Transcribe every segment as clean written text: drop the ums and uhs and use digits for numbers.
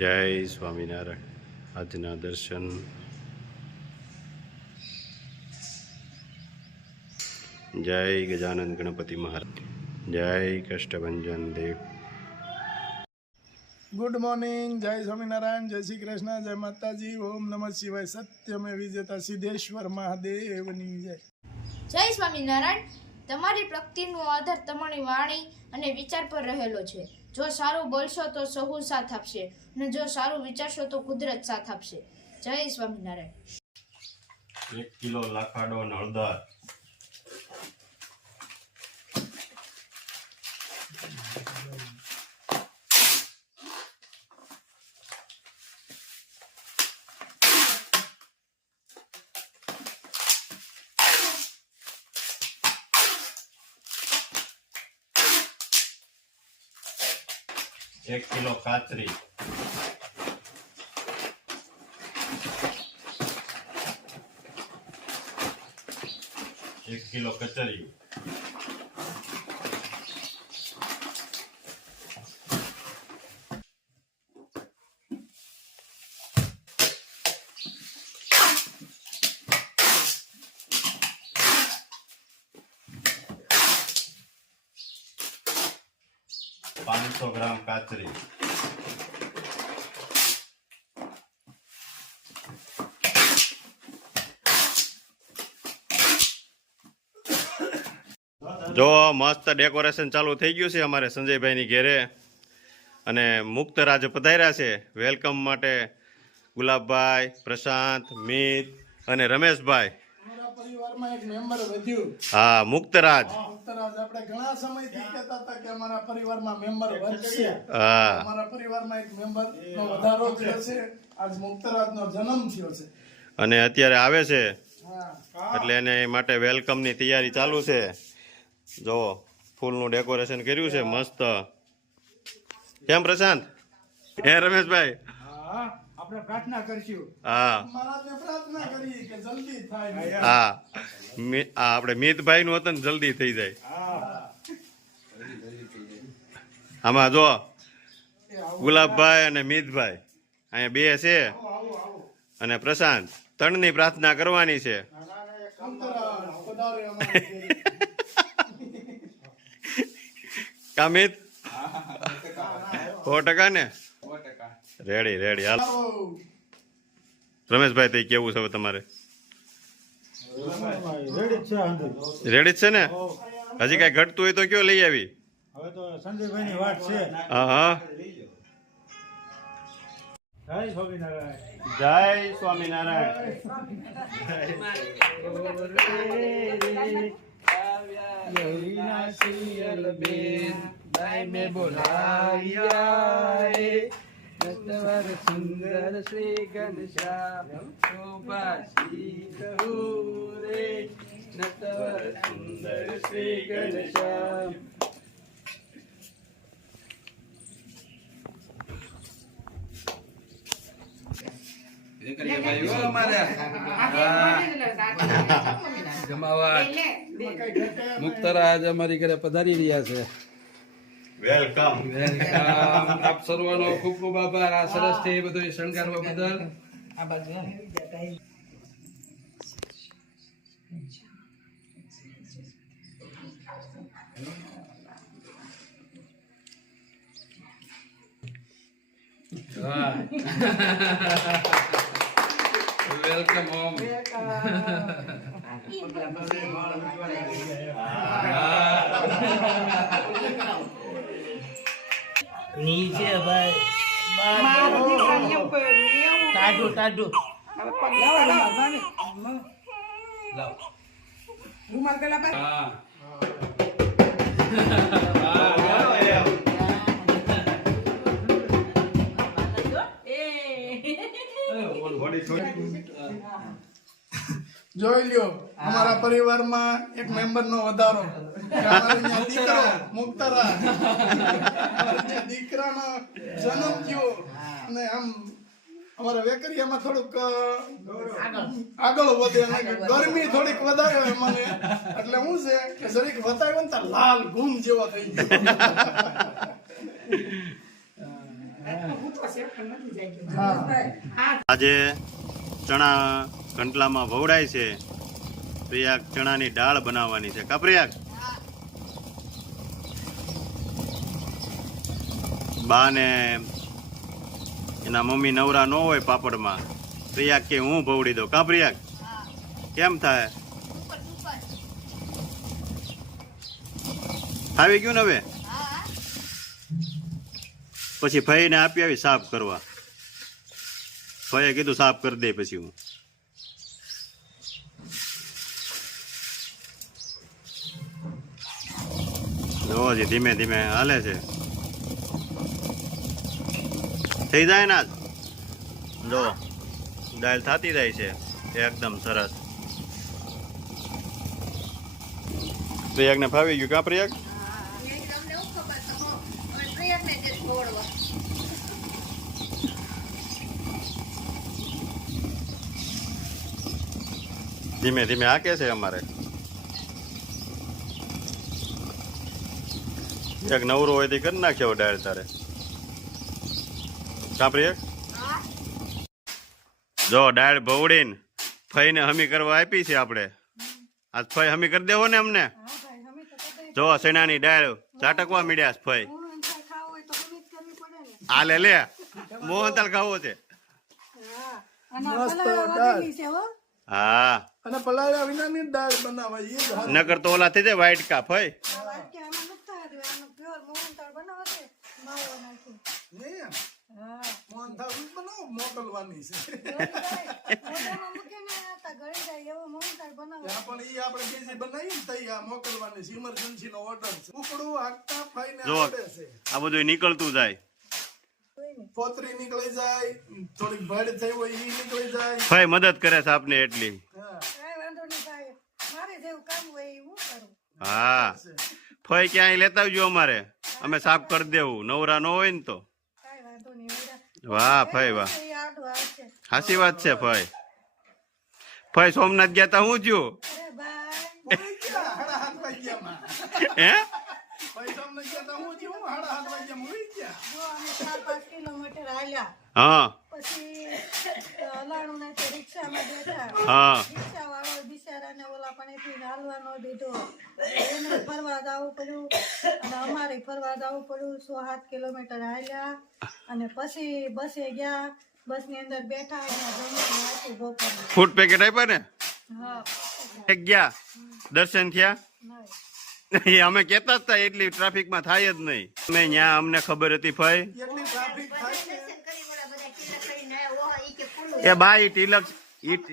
જય સ્વામિનારાયણ. આજના દર્શન. જય ગજાનંદ ગણપતિ મહારાજ. જય કષ્ટભંજન દેવ. Good morning. જય સ્વામિનારાયણ. જય શ્રી કૃષ્ણ. જય માતાજી. ઓમ નમઃ શિવાય. સત્યમે વિજેતા સિદ્ધેશ્વર મહાદેવની જય. જય સ્વામિનારાયણ. તમારી પ્રગતિનો આધાર તમારી વાણી અને વિચાર પર રહેલો છે. જો સારું બોલશો તો સહુ સાથ આપશે અને જો સારું વિચારશો તો કુદરત સાથ આપશે. જય સ્વામિનારાયણ. 1 કિલો લાખાડો અને હળદર. એક કિલો કાચરી. 1 કિલો કચરી. 500 ગ્રામ કાચરી. જો મસ્ત ડેકોરેશન ચાલુ થઈ ગયું છે અમારે સંજયભાઈની ઘેરે, અને મુક્તરાજ પધાર્યા છે. વેલકમ માટે ગુલાબભાઈ, પ્રશાંત, મિત અને રમેશભાઈ. અમારા પરિવારમાં એક મેમ્બર વધ્યું. હા, મુક્તરાજ. મુક્તરાજ આપણે ઘણા સમયથી કહેતા હતા કે અમારા પરિવારમાં મેમ્બર વધશે. હા, અમારા પરિવારમાં એક મેમ્બરનો વધારો થયો છે. આજ મુક્તરાજનો જન્મ થયો છે અને અત્યારે આવે છે, હા. એટલે એને માટે વેલકમની તૈયારી ચાલુ છે. જો ફૂલનું ડેકોરેશન કર્યું છે મસ્ત. કેમ પ્રશાંત? હે રમેશભાઈ? આપણે પ્રાર્થના કરશું. હા, મહારાજને પ્રાર્થના કરી કે જલ્દી થાય. હા. આપણે મિતભાઈ નું હતું ને, જલ્દી થઈ જાય. આમાં જો ગુલાબભાઈ અને મિતભાઈ અહીંયા બે છે, અને પ્રશાંત. ત્રણની પ્રાર્થના કરવાની છે. કામિત 100% ને? Ready ready. હાલ રમેશભાઈ, તે કેવું છે હવે તમારે? રેડી જ છે ને? હજી કઈ ઘટતું હોય તો કયો લઈ આવી? હવે તો સંજયભાઈની વાત છે. હા હા. જય સ્વામિનારાયણ. જય સ્વામિનારાયણ. સુંદર શ્રી ઘનશ્યામ શોભાશીત રે નટવર સુંદર શ્રી ઘનશ્યામ. મુક્તરાજ અમારી ઘરે પધારી રહ્યા છે. વેલકમ. આપ સર્વનો ખૂબ ખૂબ આભાર. આ સરસ છે એ બધું શણગારવા બદલ. Welcome home. નીચે ભાઈ ટાઢું ટાઢું જોઈ લ્યો, અમારા પરિવારમાં એક મેમ્બરનો વધારો. અમારા દીકરો મુક્તરાજ, દીકરાનો જન્મ થયો, અને આમ અમારા વેકરિયામાં થોડુંક આગળ વધે, ગરમી થોડીક વધારે હોય મને, એટલે શું છે કે જરીક વતાવ્યો ને તો લાલ ઘૂમ જેવો થઈ ગયો. આજે ચણા કંટલામાં વવડાય છે. પ્રિયાક ચણાની દાળ બનાવવાની છે. કા પ્રિયાક? બા ને એના મમ્મી નવરા ન હોય પાપડમાં. પ્રિયાક કે હું ભવડી દઉં. કા પ્રિયાક? કેમ થાય? આવી ગયું ને હવે? પછી ભાઈને આપી આવી સાફ કરવા. ભાઈએ કીધું સાફ કરી દે. પછી હું જોજી ધીમે ધીમે હાલે છે. થઈ જાય ને જો દાળ થતી જાય છે એકદમ સરસ. પ્રિયાક ને ફાવી ગયું. કા પ્રિયાક? ધીમે ધીમે હાકે છે અમારે. એક નવરો હોય તે કરી નાખ્યો ડાળ તારે. કા પ્રિયાક? જો દાળ ભવડીને ફઈને હમી કરવા આપી છે આપણે. આજ ફઈ હમી કરી દેવો ને અમને. જો સણાની દાળ ચાટકવા મીડ્યા છે ફઈ. આ લે લે મોહનથાળ ખાવો છે. મસ્ત દાળ. હા અને પલાળ્યા વિનાની જ દાળ બનાવાય એ જ હારું. નકર તો ઓલા થઈ જાય વાઈટ કા ફઈ. ને મોહનથાળ જ બનાવો, મોકલવાની છે. ત્યાં પણ ઈ આપણે બીજી બનાવી ને તઈ આ મોકલવાની છે. ઇમરજન્સી નો ઓર્ડર છે. ઉકળું હાકતા ફાઈને જો આવડે છે. આ બધું નીકળતું જાય. પોતરી નીકળી જાય, થોડીક ભડ થઈ હોય ઈ નીકળી જાય. ફઈ મદદ કરે છે આપને એટલી. હા. હા ફઈ ક્યાંય લેતા આવજો અમારે. અમે સાફ કરી દેવું નવરા ન હોય ને તો. વાહ ફઈ વાહ, સાચી વાત છે ફઈ. ફઈ સોમનાથ ગયા તા હું થયું? કોઈ ગયા 7:30 વાગ્યામાં. હે પૈસા અમને ગયા તા હું થયું 7:30 વાગ્યામાં ઉઈ ગયા. હા પછી અલાણું ને રિક્ષામાં બેઠા. હા રિક્ષાવાળો બિચારાને ઓલા પાણીથી હાલવા ન દીધો. એને ફરવા જવું પડ્યું અને અમારે ફરવા જવું પડ્યું. 6-7 કિલોમીટર હાલ્યા અને પછી બસે ગયા. બસની અંદર બેઠા અને જમીન વાંચી બપોરનું. ફૂડ પેકેટ આપ્યા ને? હા એક ગયા દર્શન થયા. નહીં એ અમે કેતા જ હતા એટલી ટ્રાફિકમાં થાય જ નહીં. અમે ન્યા અમને ખબર હતી ફઈ. એટલી ટ્રાફિક થાય ને. એ બા ઈ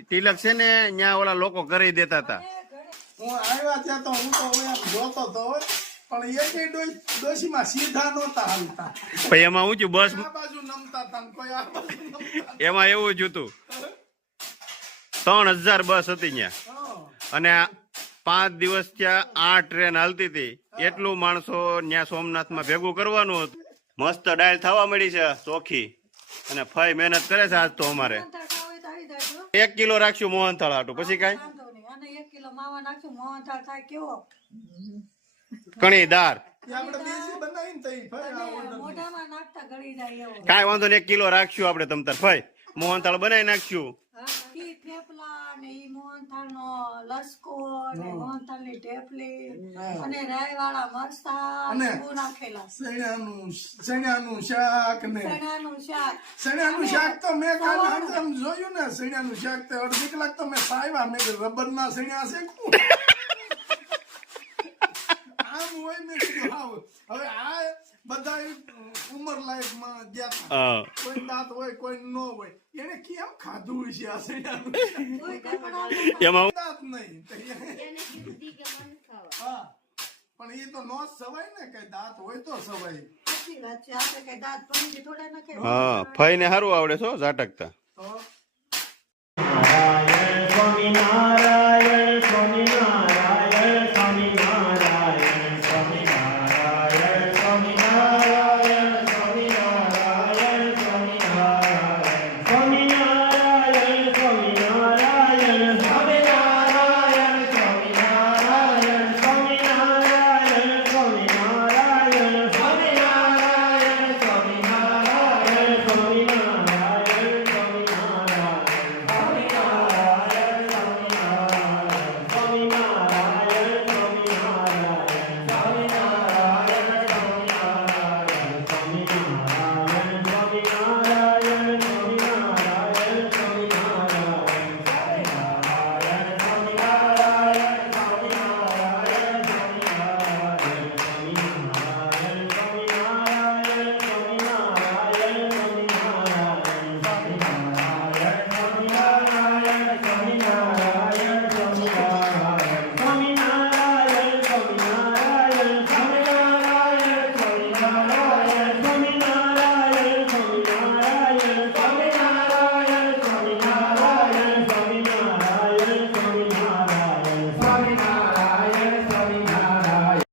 તિલક છે ને ન્યા ઓલા લોકો કરી દેતા હતા. હું આવ્યા ત્યાં તો હું તો હવે આમ જોતો તો પણ એકેય ડોશીમાં સીધા નહોતા હાલતા. પછી એમાં ઊંચું બસ આ બાજુ નમતા હતા ને કોઈ આ બાજુ નમતા. એમાં એવું જ હતું. 3000 બસ હતી ત્યાં હા. અને 5 દિવસ ત્યાં 8 ટ્રેન હાલતી હતી. એટલું માણસો ત્યાં સોમનાથમાં ભેગું કરવાનું હતું. મસ્ત દાળ થવા મળી છે ચોખી. અને ફઈ મહેનત કરે છે આજ તો અમારે. મોહનથાળ ખાવું હોય તો આવી જાજો. 1 કિલો રાખશું મોહનથાળ હાટું. પછી કાંઈ વાંધો નહીં. અને 1 કિલો માવા નાખશું. મોહનથાળ થાય કેવો કણી દાળ એ આપણે બીજી બનાવીને તઈ ભાઈ આ અને order મોઢામાં નાખતા ગળી જાય એવો. કાંઈ વાંધો નહીં. 1 કિલો રાખશું આપણે તમ તાર ફઈ. મોહનથાળ બનાવી નાખશું. ઈ થેપલા ને ઈ મોહનથાળનો લસકો ને મોહનથાળની ઢેફલી અને રાયવાળા મરચાં અને લીંબુ નાખેલા સણ્યાનું શાક ને ચણાનું શાક. સણ્યાનું શાક તો મેં કાલે આમ જોયું ને. સણ્યાનું શાક તો અડધી કલાક તો મેં સાવ્યા. મેં રબરના સણ્યા શેકું આમ હોય. મેં કીધું હાવ હવે આ બધા ઉંમર લાયકમાં ગયા તા. હા કોઈ દાંત હોય કોઈ ન હોય. એને કેમ ખાધું છે આ સણ્યાનું કોઈ કપડાં એમાં દાંત નહીં. હા પણ એ તો નો સવાય ને કે દાંત હોય તો સવાય. સાચી વાત છે. આપણે કઈ દાંત પડી થોડા નાખે. હા ફઈને સારું આવડે છો ઝાટકતા. તો સ્વામિનારાયણ